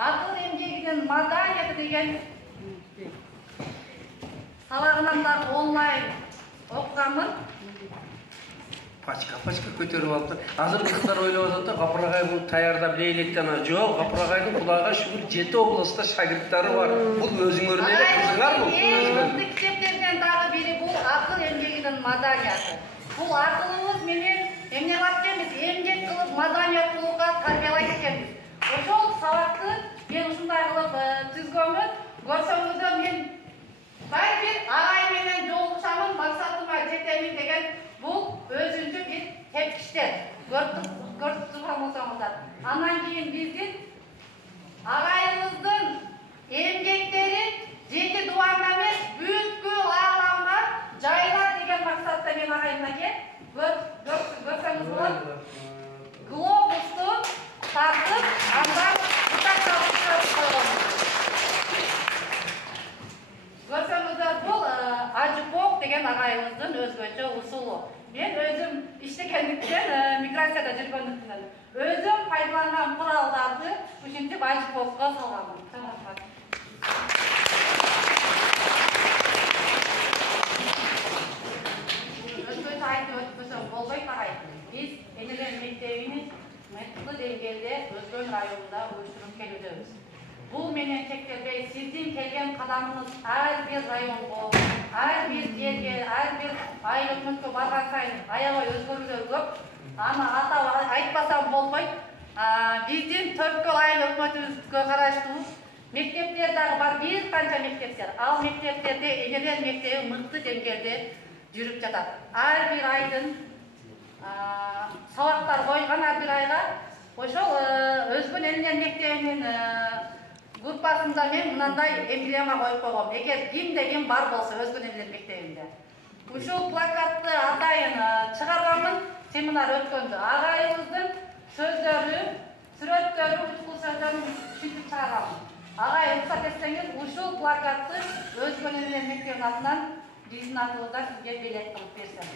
Акыл эмгегинин маданияты деген сабагынан да онлайн окуганмын. Пачка көтеріп алды. Азыркы кыздар ойлоп атат да, Капырагай бул таярдап лейлектен жок, Капырагайдын Кудайга шүгүр 7 областта шагирттери бар. Бул өзүңөр эле кызыңар бул. Эң китептерден дагы бири бул акыл эмгегинин маданияты. Бул акылыбыз менен эмне бар экенбиз, эмгек кылып маданияттуулукка тарбиялайт экенбиз. Ошол сабакты мен ушундай кылып түзгөнмүн. Көрсөңүздөр мен бир агай менен жолугушамын, максатыма жетемин деген бул өзүнчө бир тепкичтер. Көрүп турган болсоңуздар. Андан кийин биздин агайыбыздын эмгектери жети дубанда эмес, бүткүл ааламга жайылат деген максатта мен агайымдакке көрсөңүз болот. Глобусту тартып, андан бутак табып койгон. Көрсөңүздөр бул ажыпок деген агайыбыздын өзгөчө усулу. Мен өзүм иштегендиктен, миграцияда жүргөндүктөн өзүм пайдаланган куралдарды ушинтип ажыпокко салганмын. Өзгөчө айтып өтпөсөм болбойт агай. Биз энелер мектебини мектептик деңгээлде Өзгөн районунда уюштуруп келүүдөбүз. Бул менен чектелбей, сиздин келген кадамыңыз ар бир районго, ар бир жерге, ар бир айыл өкмөткө барган сайын аябай өзгөрүүлөр көп. Аны атап айтпасам болбойт. Биздин Төрткөл айыл өкмөтүбүзгө караштуу мектептер дагы бар, бир канча мектептер. Ал мектептерде энелер мектеби мыкты деңгээлде жүрүп жатат. Ар бир айдын сабактар койгон ар бир айга. Ошол Өзгөн энелер мектебинин группасында мен мынандай эмблема коюп койгом. Эгер кимде ким бар болсо Өзгөн энелер мектебинде. Ушул плакатты атайын чыгарганмын семинар өткөндө. Агайыбыздын сөздөрү, сүрөттөрү, уткул сөздөрүн түшүндүрүп чыгарганмын. Агай уруксат этсеңиз, ушул плакатты Өзгөн энелер мектебинин атынан биздин атыбыздан сизге белек кылып берсем.